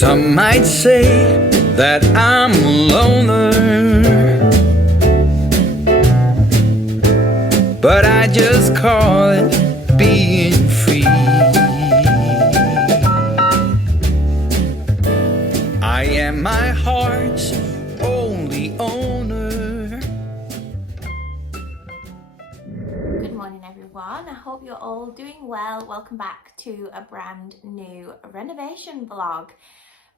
Some might say that I'm a loner, but I just call it being free. I am my heart's only owner. Good morning everyone, I hope you're all doing well. Welcome back to a brand new renovation vlog.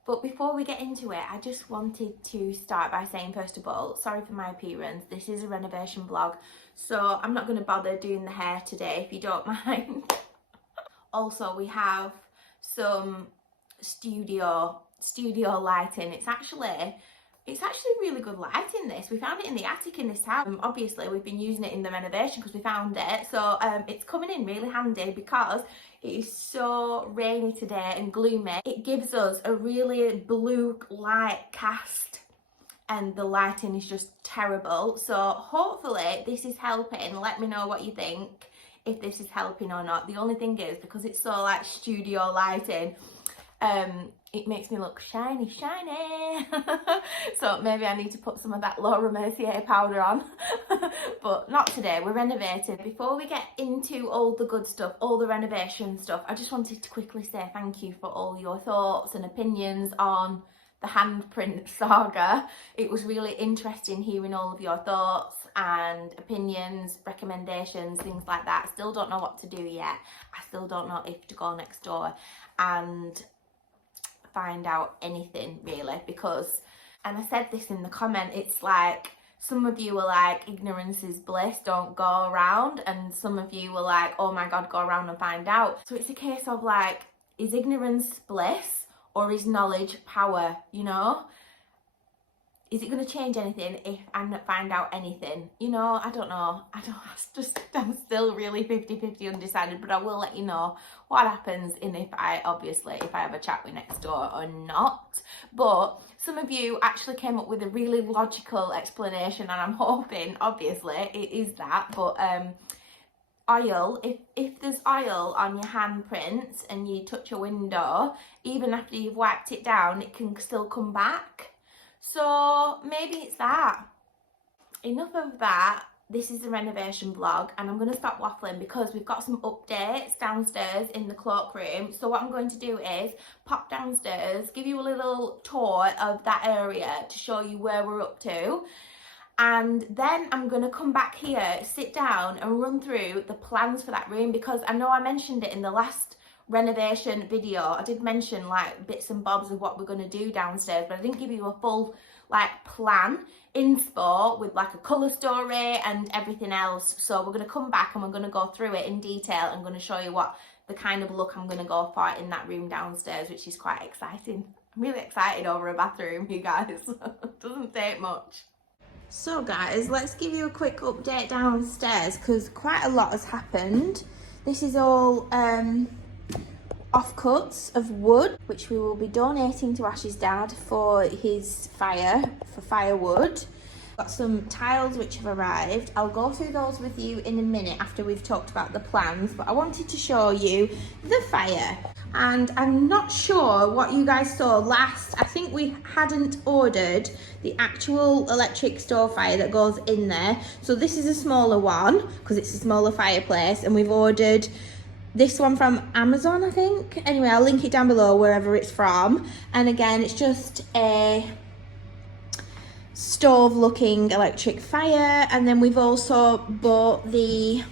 But before we get into it, I just wanted to start by saying, first of all, sorry for my appearance. This is a renovation vlog, so I'm not going to bother doing the hair today if you don't mind. Also, we have some studio lighting. It's actually really good lighting, this. We found it in the attic in this house. Obviously we've been using it in the renovation because we found it, so it's coming in really handy because it is so rainy today and gloomy. It gives us a really blue light cast and the lighting is just terrible. So hopefully this is helping. Let me know what you think, if this is helping or not. The only thing is, because it's so like studio lighting, it makes me look shiny. So maybe I need to put some of that Laura Mercier powder on. But not today, we're renovating. Before we get into all the good stuff, all the renovation stuff, I just wanted to quickly say thank you for all your thoughts and opinions on the Handprint saga. It was really interesting hearing all of your thoughts and opinions, recommendations, things like that. I still don't know what to do yet. I still don't know if to go next door and find out anything really, because, and I said this in the comment, it's like some of you were like, ignorance is bliss, don't go around, and some of you were like, oh my god, go around and find out. So it's a case of like, is ignorance bliss or is knowledge power, you know? Is it going to change anything if I not find out anything? You know, I don't know. I'm still really 50-50 undecided, but I will let you know what happens in if I have a chat with next door or not. But some of you actually came up with a really logical explanation, and I'm hoping, obviously, it is that. But oil, if there's oil on your handprints and you touch a window, even after you've wiped it down, it can still come back. So maybe it's that. Enough of that. This is the renovation vlog, and I'm going to stop waffling because we've got some updates downstairs in the cloakroom. So what I'm going to do is pop downstairs, give you a little tour of that area to show you where we're up to, and then I'm going to come back here, sit down and run through the plans for that room, because I know I mentioned it in the last renovation video. I did mention like bits and bobs of what we're going to do downstairs, but I didn't give you a full like plan inspo with like a colour story and everything else. So we're going to come back and we're going to go through it in detail. I'm going to show you what the kind of look I'm going to go for in that room downstairs, which is quite exciting. I'm really excited over a bathroom, you guys. Doesn't take much. So guys, let's give you a quick update downstairs because quite a lot has happened. This is all offcuts of wood, which we will be donating to Ash's dad for his firewood. Got some tiles which have arrived. I'll go through those with you in a minute after we've talked about the plans, but I wanted to show you the fire. And I'm not sure what you guys saw last. I think we hadn't ordered the actual electric stove fire that goes in there. So this is a smaller one because it's a smaller fireplace, and we've ordered this one from Amazon, I think. Anyway, I'll link it down below wherever it's from. And again, it's just a stove looking electric fire. And then we've also bought the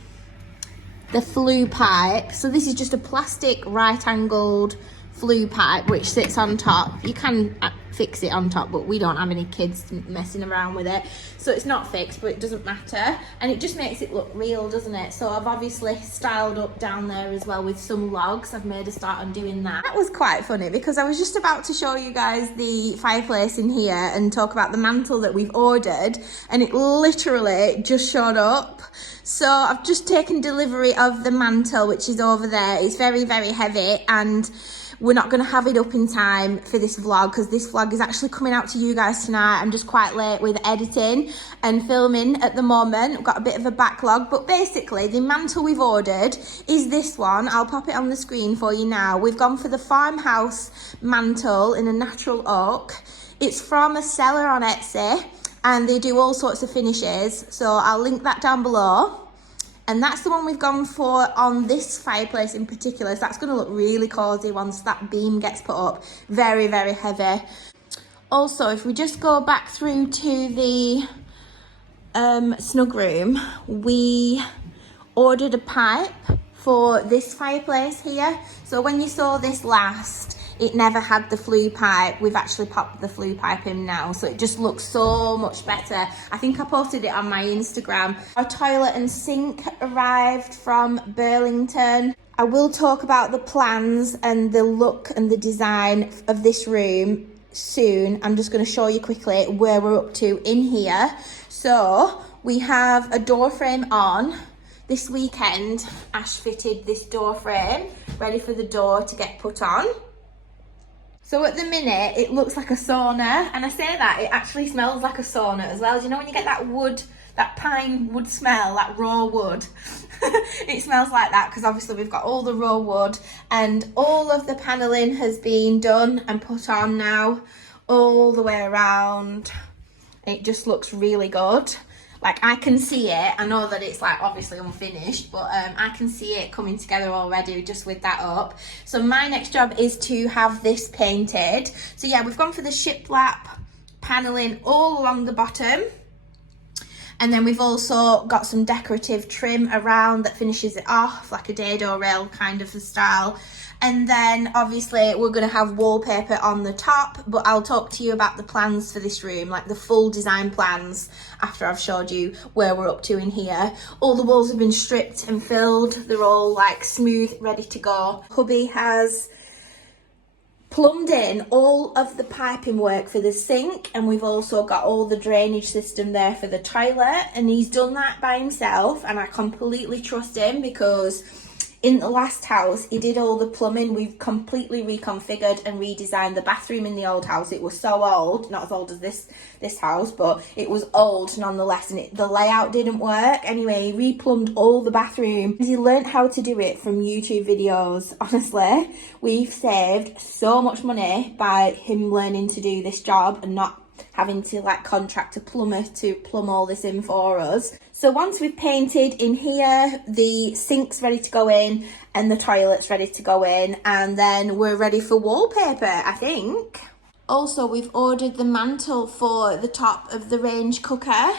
flue pipe. So this is just a plastic right angled flue pipe which sits on top. You can fix it on top, but we don't have any kids messing around with it, so it's not fixed, but it doesn't matter, and it just makes it look real, doesn't it? So I've obviously styled up down there as well with some logs. I've made a start on doing that. That was quite funny because I was just about to show you guys the fireplace in here and talk about the mantle that we've ordered, and it literally just showed up. So I've just taken delivery of the mantle, which is over there. It's very, very heavy, and we're not going to have it up in time for this vlog because this vlog is actually coming out to you guys tonight. I'm just quite late with editing and filming at the moment. I've got a bit of a backlog, but basically the mantle we've ordered is this one. I'll pop it on the screen for you now. We've gone for the farmhouse mantle in a natural oak. It's from a seller on Etsy and they do all sorts of finishes, so I'll link that down below. And that's the one we've gone for on this fireplace in particular. So that's going to look really cosy once that beam gets put up. Very, very heavy. Also, if we just go back through to the snug room, we ordered a pipe for this fireplace here. So when you saw this last, it never had the flue pipe. We've actually popped the flue pipe in now, so it just looks so much better. I think I posted it on my Instagram. Our toilet and sink arrived from Burlington. I will talk about the plans and the look and the design of this room soon. I'm just going to show you quickly where we're up to in here. So we have a door frame on. This weekend, Ash fitted this door frame, ready for the door to get put on. So at the minute, it looks like a sauna, and I say that, it actually smells like a sauna as well. Do you know when you get that wood, that pine wood smell, that raw wood? It smells like that because obviously we've got all the raw wood and all of the panelling has been done and put on now all the way around. It just looks really good. Like, I can see it. I know that it's like obviously unfinished, but I can see it coming together already just with that up. So my next job is to have this painted. So yeah, we've gone for the shiplap paneling all along the bottom. And then we've also got some decorative trim around that finishes it off, like a dado rail kind of a style. And then obviously we're going to have wallpaper on the top, but I'll talk to you about the plans for this room, like the full design plans, after I've showed you where we're up to in here. All the walls have been stripped and filled. They're all like smooth, ready to go. Hubby has plumbed in all of the piping work for the sink, and we've also got all the drainage system there for the toilet, and he's done that by himself, and I completely trust him because in the last house, he did all the plumbing. We've completely reconfigured and redesigned the bathroom in the old house. It was so old, not as old as this house, but it was old nonetheless, and the layout didn't work. Anyway, he replumbed all the bathroom. He learned how to do it from YouTube videos. Honestly, we've saved so much money by him learning to do this job and not having to like contract a plumber to plumb all this in for us. So once we've painted in here, the sink's ready to go in and the toilet's ready to go in, and then we're ready for wallpaper, I think. Also, we've ordered the mantle for the top of the range cooker.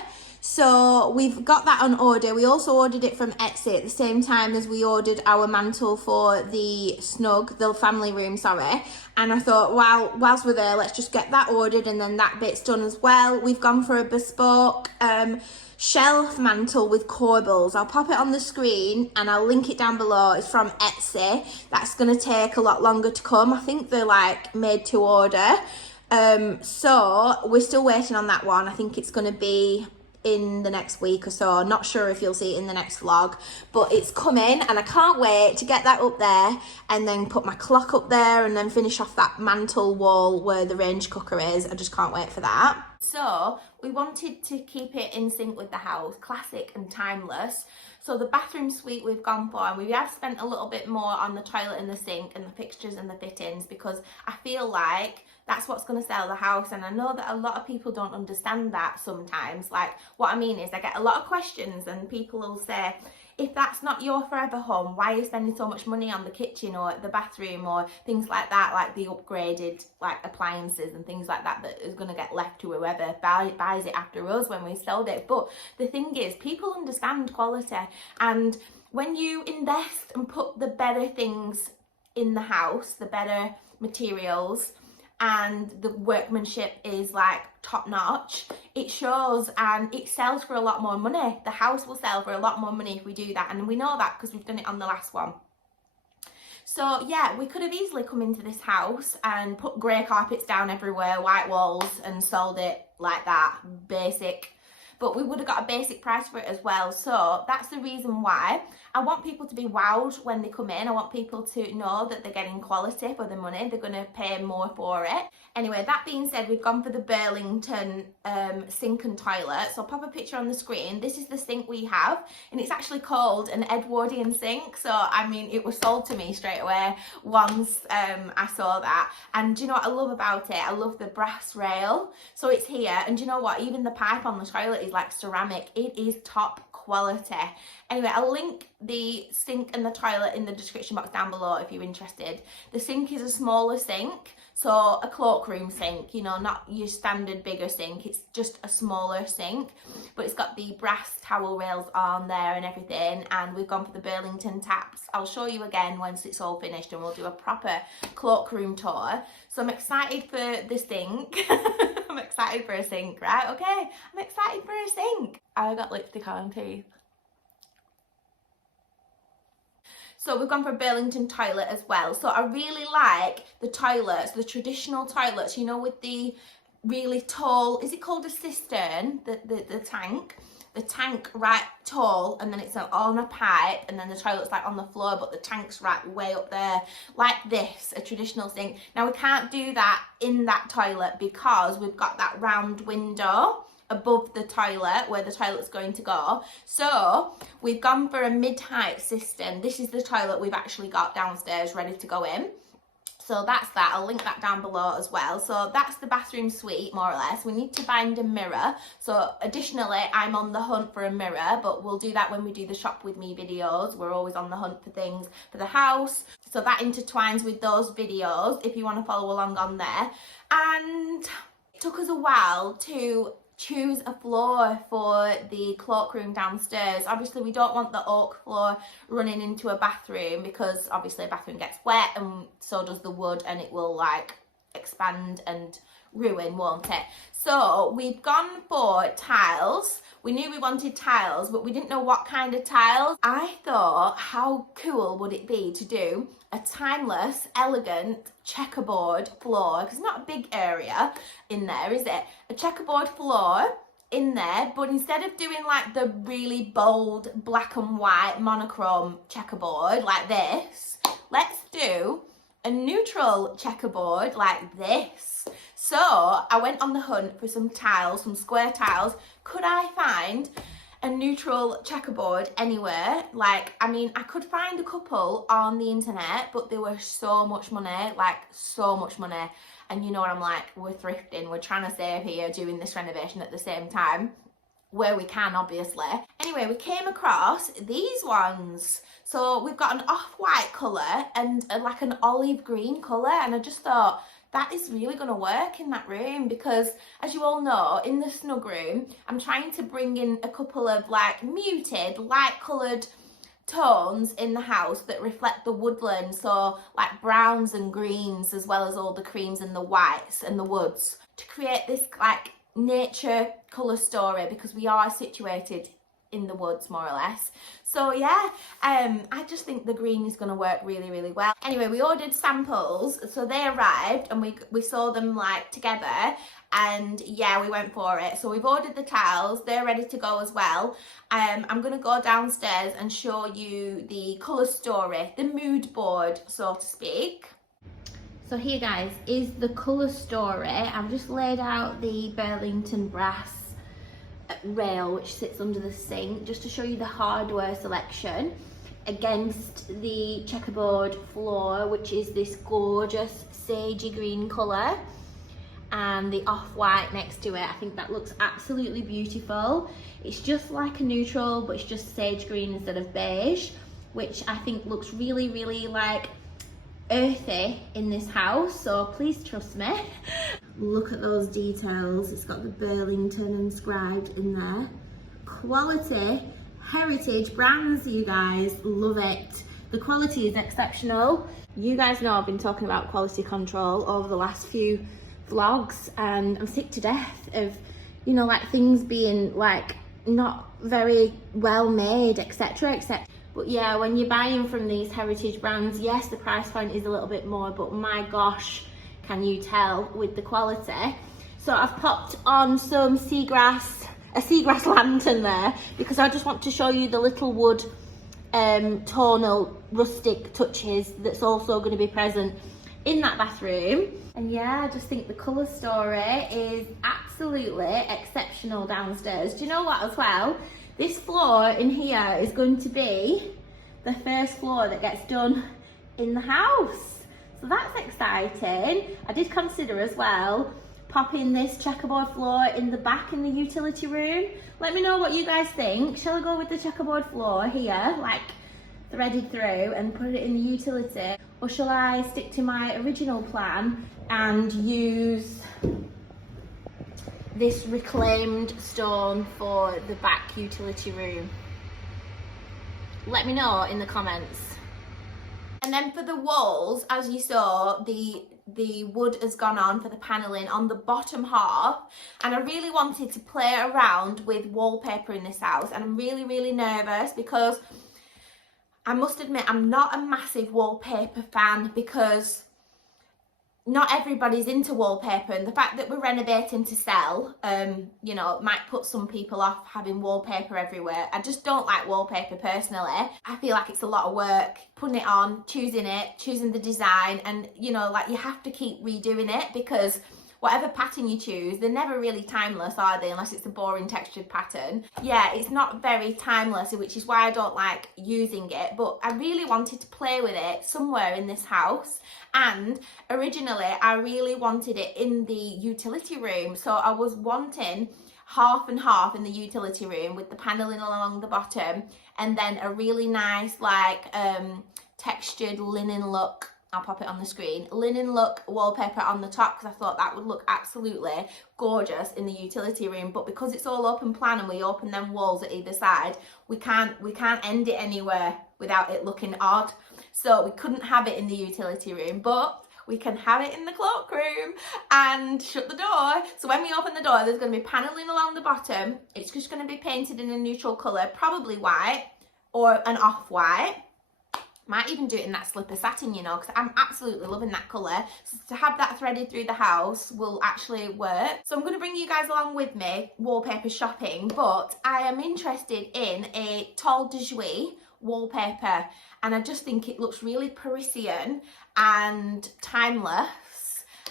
So we've got that on order. We also ordered it from Etsy at the same time as we ordered our mantle for the snug, the family room, sorry. And I thought, well, whilst we're there, let's just get that ordered and then that bit's done as well. We've gone for a bespoke shelf mantle with corbels. I'll pop it on the screen and I'll link it down below. It's from Etsy. That's going to take a lot longer to come. I think they're like made to order. So we're still waiting on that one. I think it's going to be in the next week or so. Not sure if you'll see it in the next vlog, but it's coming and I can't wait to get that up there and then put my clock up there and then finish off that mantle wall where the range cooker is. I just can't wait for that. So we wanted to keep it in sync with the house, classic and timeless. So the bathroom suite we've gone for, and we have spent a little bit more on the toilet and the sink and the fixtures and the fittings because I feel like that's what's going to sell the house. And I know that a lot of people don't understand that sometimes. Like, what I mean is I get a lot of questions and people will say, if that's not your forever home, why are you spending so much money on the kitchen or the bathroom or things like that, like the upgraded like appliances and things like that is going to get left to whoever buys it after us when we sold it. But the thing is, people understand quality, and when you invest and put the better things in the house, the better materials, and the workmanship is like top notch, it shows and it sells for a lot more money. The house will sell for a lot more money if we do that, and we know that because we've done it on the last one. So yeah, we could have easily come into this house and put grey carpets down everywhere, white walls, and sold it like that, basic. but we would have got a basic price for it as well. So that's the reason why. I want people to be wowed when they come in. I want people to know that they're getting quality for their money. They're going to pay more for it. Anyway, that being said, we've gone for the Burlington sink and toilet. So I'll pop a picture on the screen. This is the sink we have, and it's actually called an Edwardian sink. So I mean, it was sold to me straight away once I saw that. And do you know what I love about it? I love the brass rail. So it's here, and do you know what? Even the pipe on the toilet is like ceramic. It is top quality. Anyway, I'll link the sink and the toilet in the description box down below if you're interested. The sink is a smaller sink, so a cloakroom sink, you know, not your standard bigger sink. It's just a smaller sink, but it's got the brass towel rails on there and everything, and we've gone for the Burlington taps. I'll show you again once it's all finished, and we'll do a proper cloakroom tour. So I'm excited for the sink. I'm excited for a sink, right? Okay, I'm excited for a sink. I got lipstick on teeth. So we've gone for a Burlington toilet as well. So I really like the toilets, the traditional toilets, you know, with the really tall, is it called a cistern, the tank? The tank right tall, and then it's on a pipe, and then the toilet's like on the floor, but the tank's right way up there, like this, a traditional sink. Now we can't do that in that toilet because we've got that round window above the toilet where the toilet's going to go. So we've gone for a mid-height cistern. This is the toilet we've actually got downstairs ready to go in. So that's that. I'll link that down below as well. So that's the bathroom suite, more or less. We need to find a mirror. So additionally, I'm on the hunt for a mirror, but we'll do that when we do the shop with me videos. We're always on the hunt for things for the house. So that intertwines with those videos if you want to follow along on there. And it took us a while to choose a floor for the cloakroom downstairs. Obviously we don't want the oak floor running into a bathroom, because obviously a bathroom gets wet and so does the wood, and it will like expand and ruin, won't it? So we've gone for tiles. We knew we wanted tiles, but we didn't know what kind of tiles. I thought, how cool would it be to do a timeless, elegant checkerboard floor? Because it's not a big area in there, is it? A checkerboard floor in there, but instead of doing like the really bold black and white monochrome checkerboard like this, let's do a neutral checkerboard like this. So I went on the hunt for some tiles, some square tiles. Could I find a neutral checkerboard anywhere? Like, I mean, I could find a couple on the internet, but they were so much money, like so much money. And you know what I'm like, we're thrifting, we're trying to save here, doing this renovation at the same time, where we can, obviously. Anyway, we came across these ones. So we've got an off-white colour and like an olive green colour, and I just thought, that is really going to work in that room, because as you all know, in the snug room, I'm trying to bring in a couple of like muted, light coloured tones in the house that reflect the woodland. So like browns and greens, as well as all the creams and the whites and the woods, to create this like nature colour story, because we are situated in the woods, more or less. So yeah, I just think the green is going to work really, really well. Anyway, we ordered samples, so they arrived and we saw them like together, and yeah, we went for it. So we've ordered the tiles, they're ready to go as well. I'm going to go downstairs and show you the colour story, the mood board, so to speak. So here, guys, is the colour story. I've just laid out the Burlington brass rail which sits under the sink, just to show you the hardware selection against the checkerboard floor, which is this gorgeous sagey green colour, and the off-white next to it. I think that looks absolutely beautiful. It's just like a neutral, but it's just sage green instead of beige, which I think looks really, really like earthy in this house, so please trust me. Look at those details. It's got the Burlington inscribed in there. Quality heritage brands, you guys, love it. The quality is exceptional. You guys know I've been talking about quality control over the last few vlogs, and I'm sick to death of, you know, like things being like not very well made, etc, etc. But yeah, when you're buying from these heritage brands, yes, the price point is a little bit more, but my gosh, can you tell with the quality? So I've popped on some seagrass a seagrass lantern there because I just want to show you the little wood tonal rustic touches that's also going to be present in that bathroom. And yeah, I just think the colour story is absolutely exceptional downstairs. Do you know what as well? This floor in here is going to be the first floor that gets done in the house. So that's exciting. I did consider as well popping this checkerboard floor in the back in the utility room. Let me know what you guys think. Shall I go with the checkerboard floor here, like threaded through, and put it in the utility? Or shall I stick to my original plan and use this reclaimed stone for the back utility room? Let me know in the comments. And then for the walls, as you saw, the wood has gone on for the panelling on the bottom half, and I really wanted to play around with wallpaper in this house, and I'm really nervous because I must admit I'm not a massive wallpaper fan because not everybody's into wallpaper, and the fact that we're renovating to sell, you know, might put some people off having wallpaper everywhere. I just don't like wallpaper personally. I feel like it's a lot of work putting it on, choosing the design, and you know, like you have to keep redoing it because whatever pattern you choose, they're never really timeless, are they? Unless it's a boring textured pattern. Yeah, it's not very timeless, which is why I don't like using it. But I really wanted to play with it somewhere in this house. And originally, I really wanted it in the utility room. So I was wanting half and half in the utility room with the panelling along the bottom, and then a really nice, like, textured linen look. I'll pop it on the screen. Linen look wallpaper on the top because I thought that would look absolutely gorgeous in the utility room. But because it's all open plan and we open them walls at either side, we can't end it anywhere without it looking odd. So we couldn't have it in the utility room, but we can have it in the cloakroom and shut the door. So when we open the door, there's going to be panelling along the bottom. It's just going to be painted in a neutral colour, probably white or an off-white. Might even do it in that slipper satin, you know, because I'm absolutely loving that colour. So to have that threaded through the house will actually work. So I'm going to bring you guys along with me wallpaper shopping, but I am interested in a tall de jouy wallpaper, and I just think it looks really Parisian and timeless,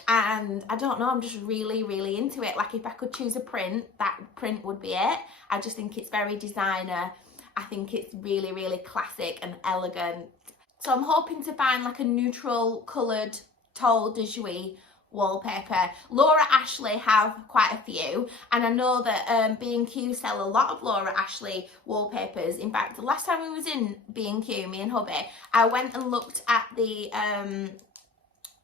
and I don't know, I'm just really into it. Like if I could choose a print, that print would be it. I just think it's very designer. I think it's really classic and elegant. So I'm hoping to find like a neutral coloured tall de jouy wallpaper. Laura Ashley have quite a few, and I know that B&Q sell a lot of Laura Ashley wallpapers. In fact, the last time we was in B&Q, me and hubby, I went and looked at the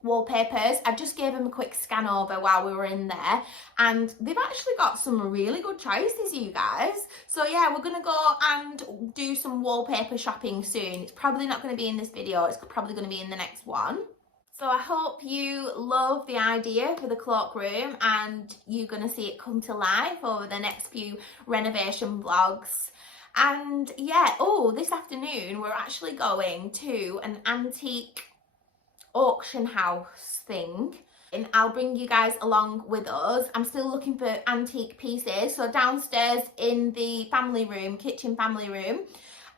wallpapers. I just gave them a quick scan over while we were in there, and they've actually got some really good choices, you guys. So yeah, we're gonna go and do some wallpaper shopping soon. It's probably not going to be in this video, it's probably going to be in the next one. So I hope you love the idea for the cloakroom and you're going to see it come to life over the next few renovation vlogs. And yeah, oh, this afternoon we're actually going to an antique auction house thing, and I'll bring you guys along with us. I'm still looking for antique pieces. So downstairs in the family room, kitchen family room,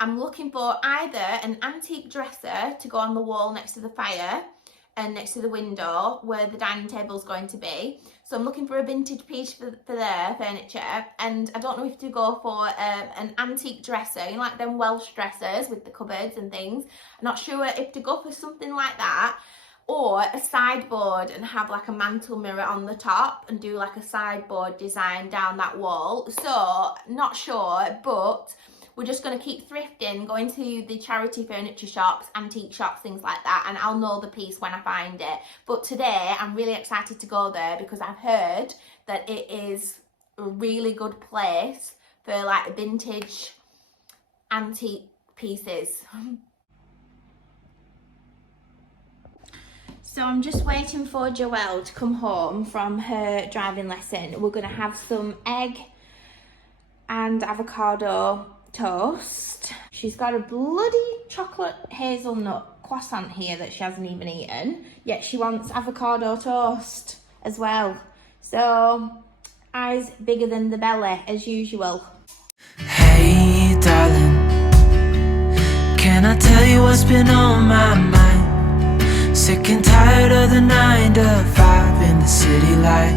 I'm looking for either an antique dresser to go on the wall next to the fire and next to the window where the dining table is going to be. So I'm looking for a vintage piece for their furniture, and I don't know if to go for an antique dresser, you know, like them Welsh dressers with the cupboards and things. I'm not sure if to go for something like that, or a sideboard and have like a mantle mirror on the top and do like a sideboard design down that wall. So not sure, but we're just going to keep thrifting, going to the charity furniture shops, antique shops, things like that, and I'll know the piece when I find it. But today I'm really excited to go there because I've heard that it is a really good place for like vintage antique pieces. So I'm just waiting for Joelle to come home from her driving lesson. We're going to have some egg and avocado toast. She's got a bloody chocolate hazelnut croissant here that she hasn't even eaten, yet she wants avocado toast as well. So Eyes bigger than the belly, as usual. Hey darling, can I tell you what's been on my mind? Sick and tired of the 9 to 5 in the city life.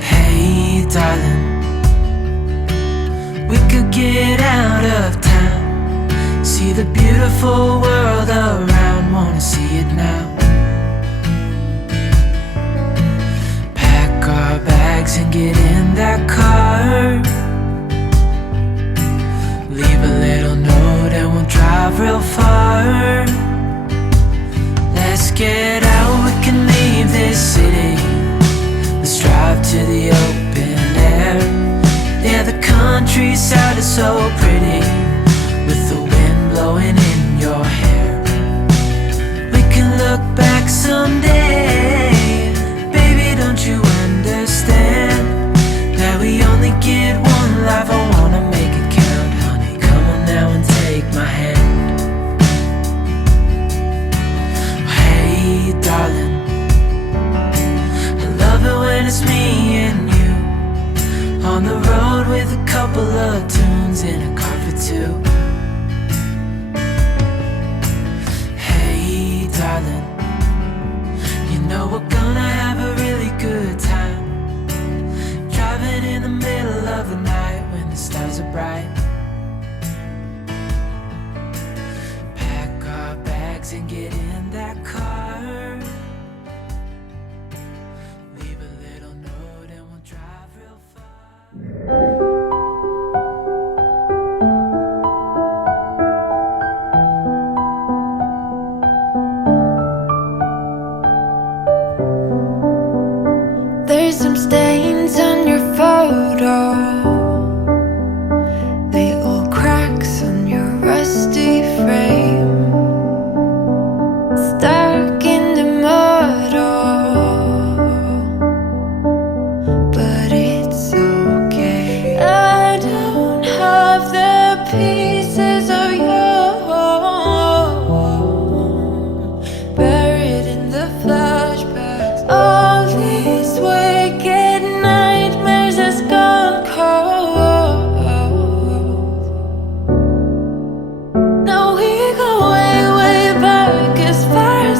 Hey darling, we could get out of town, see the beautiful world around, wanna see it now. Pack our bags and get in that car, leave a little note and we'll drive real far. Let's get out, we can leave this city, let's drive to the open air. Yeah, the countryside is so pretty, with the wind blowing in your hair. We can look back someday, baby, don't you understand that we only get one life? I wanna make it count, honey, come on now and take my hand. Hey darling, I love it when it's me and you, on the road with a couple of tunes in a car for two. Hey darling, you know we're gonna have a really good time, driving in the middle of the night when the stars are bright. Pack our bags and get in that car, leave a little note and we'll drive real far. There's some stains on your photo, the old cracks on your rusty frame, stuck in the mud, but it's okay. I don't have the pieces of you buried in the flashbacks. All these wicked nightmares has gone cold. No, we go way, way back, as far as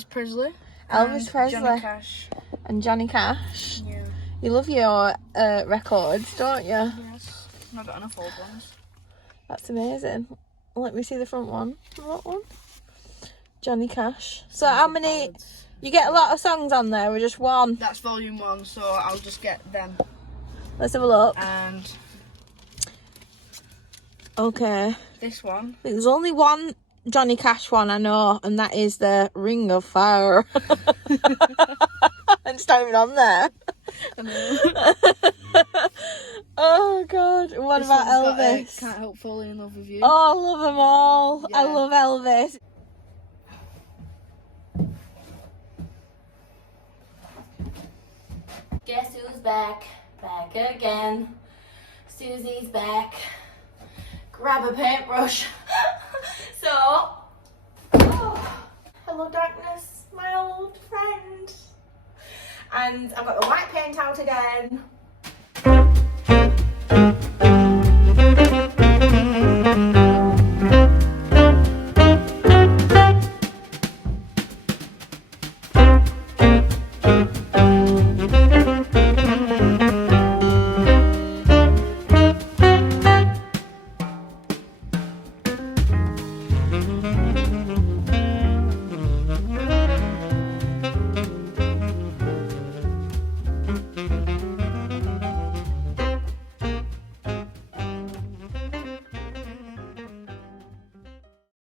Elvis Presley. Elvis and Presley. Johnny Cash. And Johnny Cash. Yeah. You love your records, don't you? Yes. I've got enough old ones. That's amazing. Let me see the front one. What one? Johnny Cash. So how many? Ballads. You get a lot of songs on there, or just one? That's volume 1, so I'll just get them. Let's have a look. And Okay. this one. There's only one Johnny Cash one I know, and that is the Ring of Fire. It's not even on there. I know. Oh God! What This about one's got, Elvis? Can't Help Falling in Love with You. Oh, I love them all. I Yeah. love Elvis. Guess who's back? Back again. Suzy's back. Grab a paintbrush. Hello darkness, my old friend. And I've got the white paint out again.